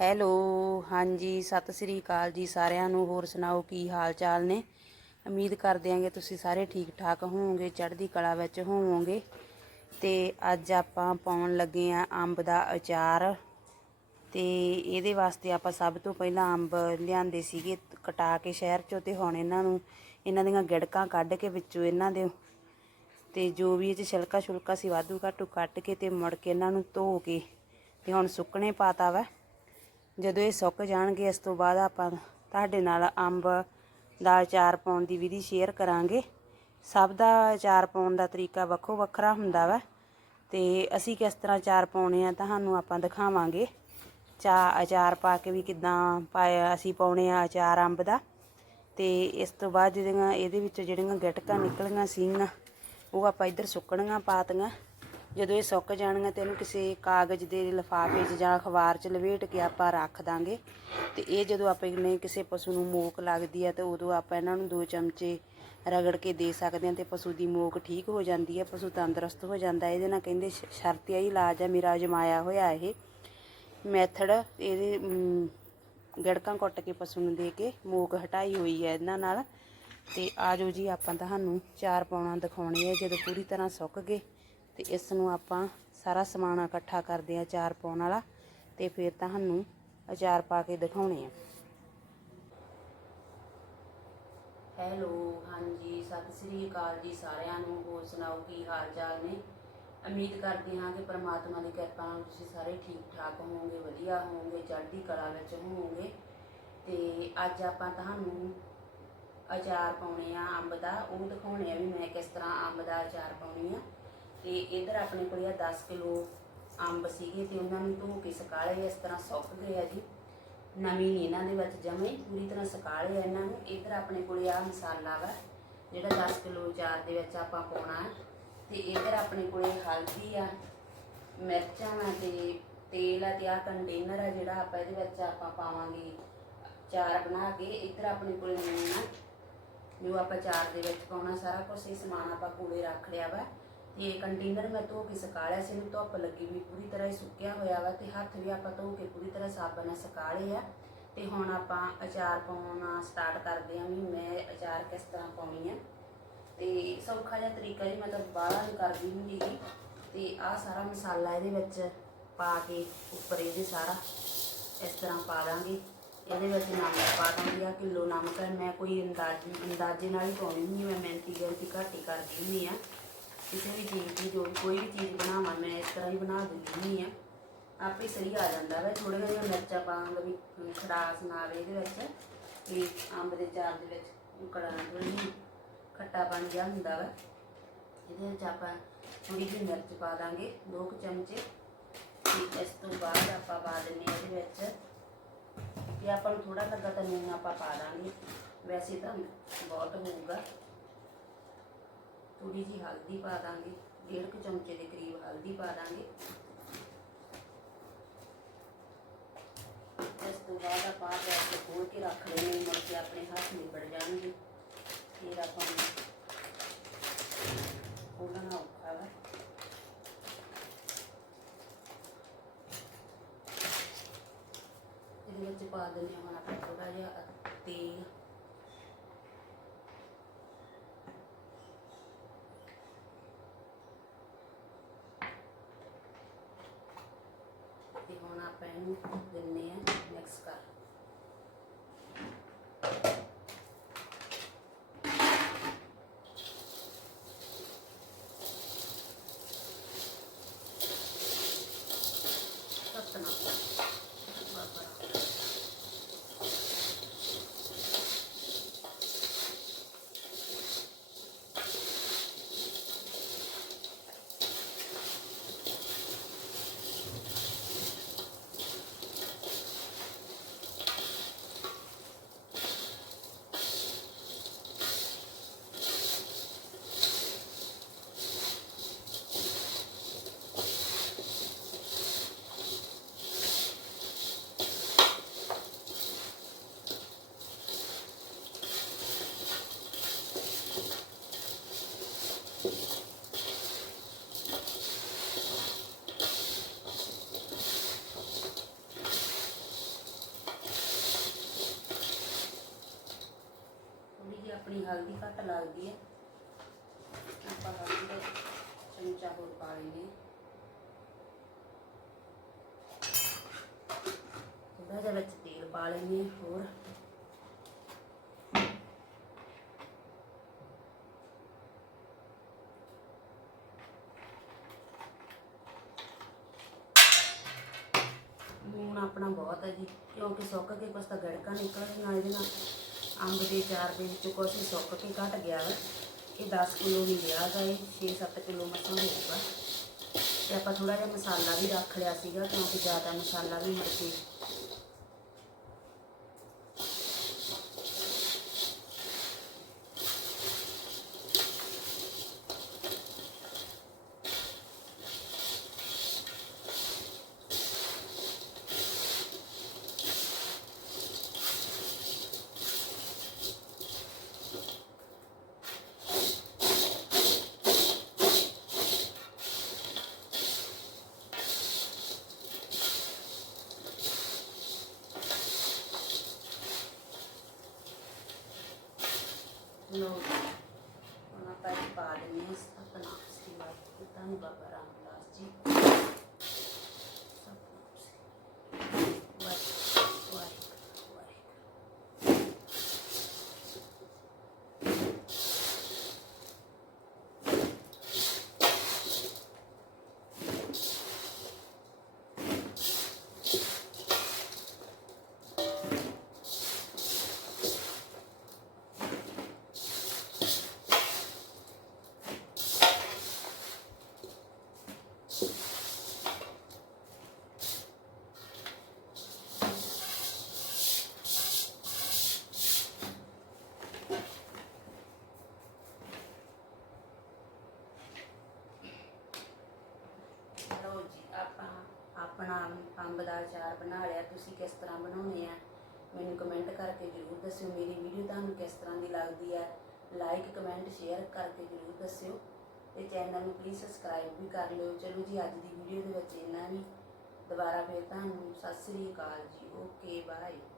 Hello, ਹਾਂਜੀ, ਸਤਿ ਸ੍ਰੀ ਅਕਾਲ ਜੀ ਸਾਰਿਆਂ ਨੂੰ। ਹੋਰ ਸੁਣਾਓ, ਕੀ ਹਾਲ ਚਾਲ ਨੇ? ਉਮੀਦ ਕਰਦੇ ਆਂਗੇ ਤੁਸੀਂ ਸਾਰੇ ਠੀਕ ਠਾਕ ਹੋਵੋਗੇ, ਚੜ੍ਹਦੀ ਕਲਾ ਵਿੱਚ ਹੋਵੋਗੇ। ਤੇ ਅੱਜ ਆਪਾਂ ਪਾਉਣ ਲੱਗੇ ਆ ਅੰਬ ਦਾ ਅਚਾਰ। ਤੇ ਇਹਦੇ ਵਾਸਤੇ ਆਪਾਂ ਸਭ ਤੋਂ ਪਹਿਲਾਂ ਅੰਬ ਲਿਆਂਦੇ ਸੀਗੇ ਕਟਾ ਕੇ ਸ਼ਹਿਰ ਚੋਂ ਤੇ ਹੁਣ ਇਹਨਾਂ ਨੂੰ, ਇਹਨਾਂ ਦੀਆਂ ਗਿੜਕਾਂ ਕੱਢ ਕੇ ਵਿੱਚੋਂ ਇਹਨਾਂ ਦੇ ਤੇ ਜੋ ਵੀ ਇਹ ਚ ਛਿਲਕਾ ਛੁਲਕਾ ਸੀ, ਵਾਧੂ ਘਾਟੂ ਕੱਟ ਕੇ ਤੇ ਮੁੜ ਕੇ ਇਹਨਾਂ ਨੂੰ ਧੋ ਕੇ ਤੇ ਹੁਣ ਸੁੱਕਣੇ ਪਾਤਾ ਵਾ। ਜਦੋਂ ਇਹ ਸੁੱਕ ਜਾਣਗੇ, ਇਸ ਤੋਂ ਬਾਅਦ ਆਪਾਂ ਤੁਹਾਡੇ ਨਾਲ ਅੰਬ ਦਾ ਅਚਾਰ ਪਾਉਣ ਦੀ ਵਿਧੀ ਸ਼ੇਅਰ ਕਰਾਂਗੇ। ਸਭ ਦਾ ਅਚਾਰ ਪਾਉਣ ਦਾ ਤਰੀਕਾ ਵੱਖੋ ਵੱਖਰਾ ਹੁੰਦਾ ਵਾ ਤੇ ਅਸੀਂ ਕਿਸ ਤਰ੍ਹਾਂ ਅਚਾਰ ਪਾਉਣੇ ਆ ਤੁਹਾਨੂੰ ਆਪਾਂ ਦਿਖਾਵਾਂਗੇ। ਚਾ ਅਚਾਰ ਪਾ ਕੇ ਵੀ ਕਿਦਾਂ ਪਾਇਆ ਅਸੀਂ ਪਾਉਣੇ ਆ ਅਚਾਰ ਅੰਬ ਦਾ। ਤੇ ਇਸ ਤੋਂ ਬਾਅਦ ਜਿਹੜੀਆਂ ਇਹਦੇ ਵਿੱਚ ਜਿਹੜੀਆਂ ਗਟਕਾਂ ਨਿਕਲੀਆਂ ਸੀਗੀਆਂ, ਉਹ ਆਪਾਂ ਇੱਧਰ ਸੁੱਕਣੀਆਂ ਪਾਤੀਆਂ ਜਦੋਂ ਇਹ ਸੁੱਕ ਜਾਣਗੀਆਂ ਤੇ ਇਹਨੂੰ ਕਿਸੇ ਕਾਗਜ਼ ਦੇ ਲਿਫਾਫੇ 'ਚ ਜਾਂ ਅਖਬਾਰ 'ਚ ਲਵੇਟ ਕੇ ਆਪਾਂ ਰੱਖ ਦਾਂਗੇ। ਤੇ ਇਹ ਜਦੋਂ ਆਪਾਂ ਨੇ ਕਿਸੇ ਪਸ਼ੂ ਨੂੰ ਮੋਕ ਲੱਗਦੀ ਆ ਤੇ ਉਦੋਂ ਆਪਾਂ ਇਹਨਾਂ ਨੂੰ ਦੋ ਚਮਚੇ ਰਗੜ ਕੇ ਦੇ ਸਕਦੇ ਹਾਂ ਤੇ ਪਸ਼ੂ ਦੀ ਮੋਕ ਠੀਕ ਹੋ ਜਾਂਦੀ ਹੈ ਪਸ਼ੂ ਤੰਦਰੁਸਤ ਹੋ ਜਾਂਦਾ ਇਹਦੇ ਨਾਲ ਕਹਿੰਦੇ ਸ਼- ਸ਼ਰਤੀਆ ਹੀ ਇਲਾਜ ਹੈ ਮੇਰਾ ਅਜਮਾਇਆ ਹੋਇਆ ਇਹ ਮੈਥਡ। ਇਹਦੇ ਗੜਕਾਂ ਕੁੱਟ ਕੇ ਪਸ਼ੂ ਨੂੰ ਦੇ ਕੇ ਮੋਕ ਹਟਾਈ ਹੋਈ ਹੈ ਇਹਨਾਂ ਨਾਲ। ਤੇ ਆਜੋ ਜੀ, ਆਪਾਂ ਤੁਹਾਨੂੰ ਚਾਰ ਪਾਉਣਾ ਦਿਖਾਉਣੇ ਆ। ਜਦੋਂ ਪੂਰੀ ਤਰ੍ਹਾਂ ਸੁੱਕ ਗਏ ਤੇ ਇਸ ਨੂੰ ਆਪਾਂ ਸਾਰਾ ਸਮਾਨ ਇਕੱਠਾ ਕਰਦੇ ਆ ਅਚਾਰ ਪਾਉਣ ਵਾਲਾ ਤੇ ਫਿਰ ਤੁਹਾਨੂੰ ਅਚਾਰ ਪਾ ਕੇ ਦਿਖਾਉਣੇ ਆ। ਹੈਲੋ, ਹਾਂਜੀ, ਸਤਿ ਸ੍ਰੀ ਅਕਾਲ ਜੀ ਸਾਰਿਆਂ ਨੂੰ। ਹੋਰ ਸੁਣਾਓ, ਕੀ ਹਾਲ ਚਾਲ ਨੇ? ਉਮੀਦ ਕਰਦੇ ਹਾਂ ਕਿ ਪ੍ਰਮਾਤਮਾ ਦੀ ਕਿਰਪਾ ਨਾਲ ਤੁਸੀਂ ਸਾਰੇ ਠੀਕ ਠਾਕ ਹੋਵੋਗੇ, ਵਧੀਆ ਹੋਵੋਗੇ, ਚੜ੍ਹਦੀ ਕਲਾ ਵਿੱਚ ਹੋਵੋਗੇ। ਤੇ ਅੱਜ ਆਪਾਂ ਤੁਹਾਨੂੰ ਅਚਾਰ ਪਾਉਣੇ ਆ ਅੰਬ ਦਾ, ਉਹ ਦਿਖਾਉਣੇ ਆ ਵੀ ਮੈਂ ਕਿਸ ਤਰ੍ਹਾਂ ਅੰਬ ਦਾ ਅਚਾਰ ਪਾਉਣੀ ਆ। ਤੇ ਇਧਰ ਆਪਣੇ ਕੋਲ ਆ 10 ਕਿਲੋ ਅੰਬ ਸੀਗੇ ਤੇ ਉਹਨਾਂ ਨੂੰ ਧੋ ਕੇ ਸਕਾਲੇ ਇਸ ਤਰ੍ਹਾਂ ਸੁੱਕ ਗਏ ਆ ਜੀ। ਨਵੀਂ ਨਹੀਂ ਇਹਨਾਂ ਦੇ ਵਿੱਚ ਜਮੇ, ਪੂਰੀ ਤਰ੍ਹਾਂ ਸੁਕਾਲੇ ਆ ਇਹਨਾਂ ਨੂੰ। ਇਧਰ ਆਪਣੇ ਕੋਲ ਆ ਮਸਾਲਾ ਵਾ, ਜਿਹੜਾ 10 ਕਿਲੋ ਅਚਾਰ ਦੇ ਵਿੱਚ ਆਪਾਂ ਪਾਉਣਾ ਹੈ ਤੇ ਇਧਰ ਆਪਣੇ ਕੋਲੇ ਹਲਦੀ ਆ, ਮਿਰਚਾਂ ਆ ਤੇ ਤੇਲ ਆ ਤੇ ਆ ਕੰਟੇਨਰ ਆ ਜਿਹੜਾ ਆਪਾਂ ਇਹਦੇ ਵਿੱਚ ਆਪਾਂ ਪਾਵਾਂਗੇ ਚਾਰ ਬਣਾ ਕੇ। ਇੱਧਰ ਆਪਣੇ ਕੋਲ ਨੂਨ ਆ, ਜੋ ਆਪਾਂ ਚਾਰ ਦੇ ਵਿੱਚ ਪਾਉਣਾ ਸਾਰਾ ਕੁਝ ਇਹ ਸਮਾਨ ਆਪਾਂ ਕੋਲੇ ਰੱਖ ਲਿਆ ਵਾ। ਤੇ ਕੰਟੇਨਰ ਮੈਂ ਧੋ ਕੇ ਸੁਕਾ ਲਿਆ ਸੀ, ਇਹਨੂੰ ਧੁੱਪ ਲੱਗੀ ਵੀ ਪੂਰੀ ਤਰ੍ਹਾਂ ਹੀ ਸੁੱਕਿਆ ਹੋਇਆ ਵਾ ਤੇ ਹੱਥ ਵੀ ਆਪਾਂ ਧੋ ਕੇ ਪੂਰੀ ਤਰ੍ਹਾਂ ਸਾਬਣ ਨਾਲ ਸੁਕਾ ਲਏ ਆ। ਤੇ ਹੁਣ ਆਪਾਂ ਅਚਾਰ ਪਾਉਣਾ ਸਟਾਰਟ ਕਰਦੇ ਆਂ ਵੀ ਮੈਂ ਅਚਾਰ ਕਿਸ ਤਰ੍ਹਾਂ ਪਾਉਣੀ ਆ। ਤੇ ਸੌਖਾ ਜਿਹਾ ਤਰੀਕਾ ਜੀ, ਮੈਂ ਤਾਂ ਬਾਹਲਾ ਨਹੀਂ ਕਰਦੀ ਹੁੰਦੀ ਜੀ ਤੇ ਆਹ ਸਾਰਾ ਮਸਾਲਾ ਇਹਦੇ ਵਿੱਚ ਪਾ ਕੇ ਉੱਪਰ ਇਹਦੇ ਸਾਰਾ ਇਸ ਤਰ੍ਹਾਂ ਪਾ ਦਾਂਗੇ। ਇਹਦੇ ਵਿੱਚ ਨਮਕ ਪਾ ਦਾਂਗੇ ਆ ਕਿਲੋ ਨਮਕ ਹੈ ਮੈਂ ਕੋਈ ਅੰਦਾਜ਼, ਅੰਦਾਜ਼ੇ ਨਾਲ ਹੀ ਪਾਉਣੀ ਹੁੰਦੀ ਮੈਂ ਮਿਹਨਤੀ ਗਿਣਤੀ ਘੱਟ ਹੀ ਕਰਦੀ ਹੁੰਦੀ ਆ। ਕਿਸੇ ਵੀ ਚੀਜ਼ ਦੀ ਜੋ ਕੋਈ ਵੀ ਚੀਜ਼ ਬਣਾਵਾਂ, ਮੈਂ ਇਸ ਤਰ੍ਹਾਂ ਹੀ ਬਣਾ ਦਿੰਦੀ ਹੁੰਦੀ ਆ ਆਪੇ ਸਹੀ ਆ ਜਾਂਦਾ ਵਾ, ਥੋੜ੍ਹੀਆਂ ਜਿਹੀਆਂ ਮਿਰਚਾਂ ਪਾਵਾਂਗੇ ਵੀ ਖੜਾਸ ਨਾ ਆਵੇ ਇਹਦੇ ਵਿੱਚ, ਵੀ ਅੰਬ ਦੇ ਚਾਰ ਦੇ ਵਿੱਚ ਕੜਾ ਥੋੜੀ ਖੱਟਾਪਣ ਜਿਹਾ ਹੁੰਦਾ ਵਾ। ਇਹਦੇ ਵਿੱਚ ਆਪਾਂ ਥੋੜੀ ਜਿਹੀ ਮਿਰਚ ਪਾ ਦਾਂਗੇ, ਦੋ ਕੁ ਚਮਚੇ। ਤੇ ਇਸ ਤੋਂ ਬਾਅਦ ਆਪਾਂ ਪਾ ਦਿੰਨੇ ਆ ਇਹਦੇ ਵਿੱਚ ਤੇ ਆਪਾਂ ਨੂੰ ਥੋੜਾ ਲੱਗਾ ਤਾਂ ਨੂਨ ਆਪਾਂ ਪਾ ਦਾਂਗੇ। ਵੈਸੇ ਤਾਂ ਬਹੁਤ ਹੋਊਗਾ। ਥੋੜੀ ਜਿਹੀ ਹਲਦੀ ਪਾ ਦਾਂਗੇ, ਡੇਢ ਕੁ ਚਮਚੇ ਦੇ ਕਰੀਬ ਹਲਦੀ ਪਾ ਦਾਂਗੇ। ਇਸ ਤੋਂ ਬਾਅਦ ਆਪਾਂ ਗੈਸ ਤੇ ਖੋਲ ਕੇ ਰੱਖ ਲੈਣੇ ਮੁੜ ਕੇ ਆਪਣੇ ਹੱਥ ਨਿਬੜ ਜਾਣਗੇ। ਫਿਰ ਆਪਾਂ ਨੂੰ ਔਖਾ ਵਾ। ਇਹਦੇ ਵਿੱਚ ਪਾ ਦਿੰਦੇ ਹਾਂ ਹੁਣ ਆਪਾਂ ਥੋੜਾ ਜਿਹਾ ਤੇਲ। Thank you. ਹਲਦੀ ਘੱਟ ਲੱਗਦੀ ਹੈ। ਆਪਾਂ ਹਲਦੀ ਦਾ ਚਮਚਾ ਹੋਰ ਪਾ ਲੈਂਦੇ ਥੋੜਾ ਜਿਹਾ ਵਿੱਚ ਤੇਲ ਪਾ ਲੈਂਦੇ ਹੋਰ। ਲੂਣ ਆਪਣਾ ਬਹੁਤ ਹੈ ਜੀ, ਕਿਉਂਕਿ ਸੁੱਕ ਕੇ ਕੁਛ ਤਾਂ ਗੜਕਾ ਨਿਕਲ ਨਾਲ ਇਹਦੇ ਨਾਲ। ਅੰਬ ਦੇ ਚਾਰ ਦੇ ਵਿੱਚ ਕੁਛ ਸੁੱਕ ਕੇ ਘਟ ਗਿਆ ਵਾ, ਇਹ 10 ਕਿਲੋ ਨਹੀਂ ਰਿਹਾ ਗਾ, ਇਹ 6-7 ਕਿਲੋ ਮਸਾਂ ਹੋਊਗਾ ਤੇ ਆਪਾਂ ਥੋੜਾ ਜਿਹਾ ਮਸਾਲਾ ਵੀ ਰੱਖ ਲਿਆ ਸੀਗਾ ਕਿਉਂਕਿ ਜ਼ਿਆਦਾ ਮਸਾਲਾ ਵੀ ਮੁੜ ਕੇ ਲੋ ਹੁਣ ਆਪਾਂ ਇਹ ਪਾ ਦਿੰਦੇ ਹਾਂ ਸਤਨਾਮ ਸ੍ਰੀ ਵਾਹਿਗੁਰੂ ਧੰਨ ਬਾਬਾ ਰਾਮਦਾਸ ਜੀ ਸਤਨਾਮ ਸ੍ਰੀ ਵਾਹਿਗੁਰੂ ਵਾਹਿਗੁਰੂ ਵਾਹਿਗੁਰੂ ਲਓ ਜੀ ਆਪਾਂ ਆਪਣਾ ਅੰਬ ਦਾ ਅਚਾਰ ਬਣਾ ਲਿਆ ਤੁਸੀਂ ਕਿਸ ਤਰ੍ਹਾਂ ਬਣਾਉਣੇ ਆ ਮੈਨੂੰ ਕਮੈਂਟ ਕਰਕੇ ਜਰੂਰ ਦੱਸਿਓ ਮੇਰੀ ਵੀਡੀਓ ਤੁਹਾਨੂੰ ਕਿਸ ਤਰ੍ਹਾਂ ਦੀ ਲੱਗਦੀ ਹੈ। ਲਾਈਕ ਕਮੈਂਟ ਸ਼ੇਅਰ ਕਰਕੇ ਜਰੂਰ ਦੱਸਿਓ ਤੇ ਚੈਨਲ ਨੂੰ ਪਲੀਜ਼ ਸਬਸਕ੍ਰਾਈਬ ਵੀ ਕਰ ਲਿਓ। ਚਲੋ ਜੀ, ਅੱਜ ਦੀ ਵੀਡੀਓ ਦੇ ਵਿੱਚ ਇੰਨਾ ਵੀ ਦੁਬਾਰਾ ਫੇਰ ਤੁਹਾਨੂੰ ਸਤਿ ਸ੍ਰੀ ਅਕਾਲ ਜੀ। Okay bye